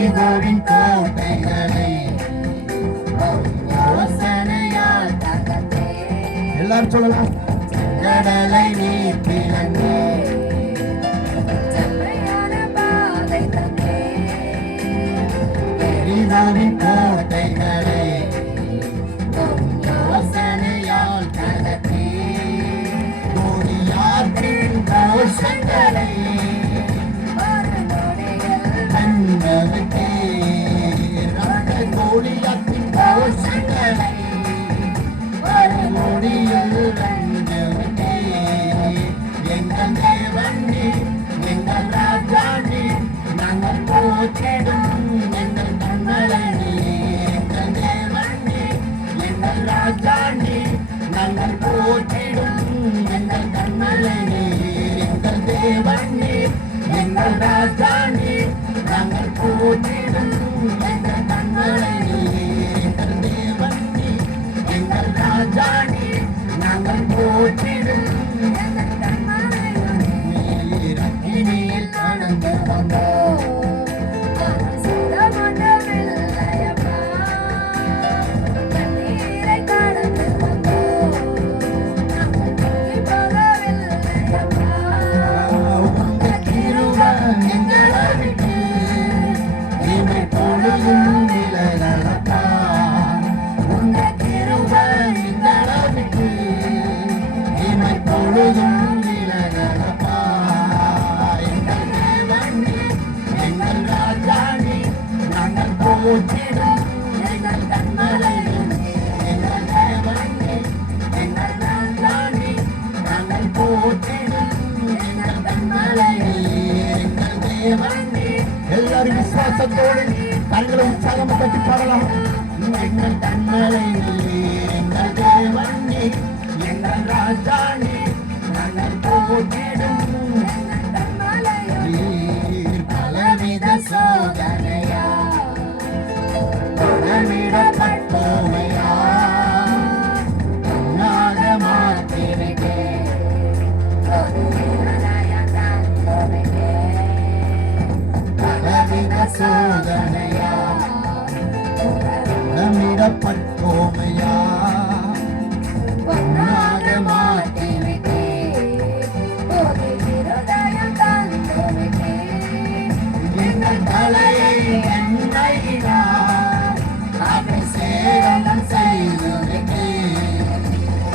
எரிகோவின் கோட்டைகளை யோசனையால் தகர்த்தே. எல்லாரும் சொல்லலாம். கடலை நீர் பிளந்தே செம்மையான பாதை தந்தே. எரிகோவின் கோட்டைகளை யோசனையால் தகர்த்தே. கோலியாத்தின் கோஷங்களை கோலியாத்தின் கோஷங்களை ஒரு மொழியில் வென்றவிட்டே. எங்கள் தேவன் நீர், எங்கள் ராஜா நீர், நாங்கள் போற்றிடும் எங்கள் கண்மலை நீர். எங்கள் தேவன் நீர், எங்கள் ராஜா நீர், நாங்கள் போற்றிடும் எங்கள் கண்மலை நீர். எங்கள் தேவன் நீர், எங்கள் ராஜா நீர், நாங்கள் போற்றிடும் எங்கள் கண்மலை நீர். எங்கள் தேவன் நீர், எங்கள் ராஜா நீர், நாங்கள் போற்றிடும் எங்கள் கண்மலை நீர். அக்கினியில் கடந்து வந்தோம், சுடமண்டவில்லையப்பா. கண்ணீரை கடந்து வந்தோம், நாங்கள் தூக்கி போகவில்லையப்பா. உங்கள் கிருபை எங்களை விட்டு இமை பொழுதும் விலகலப்பா. உங்கள் கிருபை எங்களை விட்டு இமை பொழுதும் விலகலப்பா. எங்கள் தேவன் நீர், எங்கள் ராஜா நீர், நாங்கள் போற்றிடும் எங்கள் கண்மலை நீர். எங்கள் தேவன் நீர், எங்கள் ராஜா நீர், நாங்கள் போற்றிடும் எங்கள் கண்மலை நீர். எங்கள் தேவன் நீர். எல்லாரும் விசுவாசத்தோடு கண்களை உற்சாகம் கட்டி பாடலாம். எங்கள் கண்மலை நீர், எங்கள் தேவன் நீர், எங்கள் ராஜா நீர், நாங்கள் போற்றிடும் எங்கள் கண்மலை நீர். பலவித சோதனையா தொடர்விடப்பட்டோமையா உன்னாக மாற்றிருக்கே. பலவித சோதனையா தொடர்விடப்பட்டோமையா உன்னாக மாற்றிருக்கே. எங்கள் தலையை எண்ணெயினால் அபிஷேகம் செய்துவிட்டே.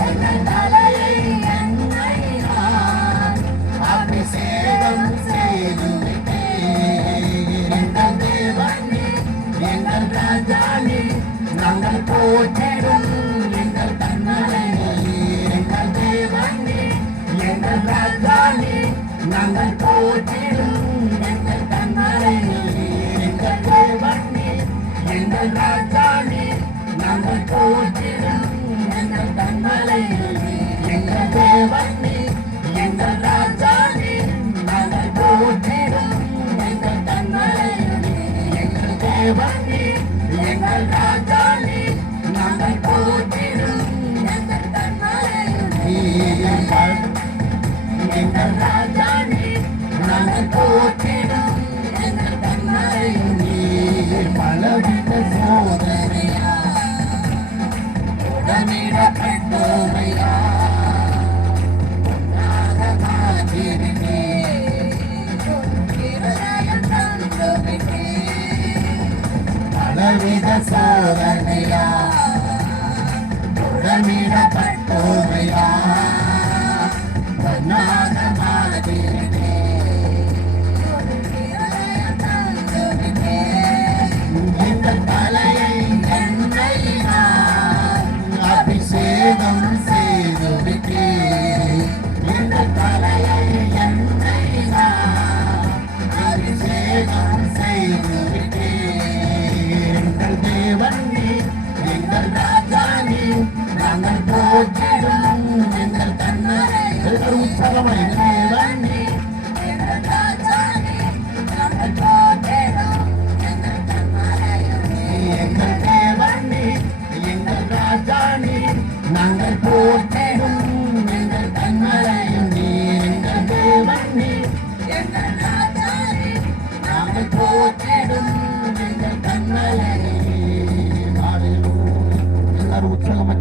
எங்கள் தலையை எண்ணெயினால் அபிஷேகம் செய்துவிட்டே. எங்கள் தேவன் நீர், எங்கள் ராஜா நீர், நாங்கள் போற்றிடும் எங்கள் கண்மலை நீர். எங்கள் தேவன் நீர், எங்கள் ராஜா நீர், நாங்கள் போற்றிடும் எங்கள் கண்மலை நீர். எங்கள் தேவன் நீர், எங்கள் ராஜா நீர், நாங்கள் போற்றிடும் எங்கள் கண்மலை நீர். எங்கள் தேவன் நீர், எங்கள் ராஜா நீர், நாங்கள் போற்றிடும் எங்கள் கண்மலை நீர். எங்கள் தேவன் நீர், எங்கள் ராஜா நீர், நாங்கள் போற்றிடும் எங்கள் கண்மலை நீர். எங்கள் ராஜா நீர், நாங்கள் போற்றிடும் எங்கள் கண்மலை நீர். பலவித சோதனையா உடனிடப்பட்டோமையா உன்னாக மாற்றிருக்கே. பலவித சோதனையா உடனிடப்பட்டோமையா உன்னாக மாற்றிருக்கே. எங்கள் தலையை எண்ணெயினால் அபிஷேகம் செய்துவிட்டே. எங்கள் தலையை எண்ணெயினால் அபிஷேகம் செய்துவிட்டே. எங்கள் தேவன் நீர், எங்கள் ராஜா நீர், நாங்கள் போற்றிடும் எங்கள் கண்மலை. எல்லாரும் உற்சாகமாய் தேவன் நீர், எங்கள் ராஜா நீர், நாங்கள் போற்றிடும் எங்கள் கண்மலை. எங்கள் தேவன் நீர், எங்கள் ராஜா நீர், நாங்கள் போற்றிடும் எங்கள் கண்மலை நீர். எங்கள் தேவன் நீர், எங்கள் ராஜா நீர், நாங்கள் போற்றிடும் எல்லாரும் உற்சாகமா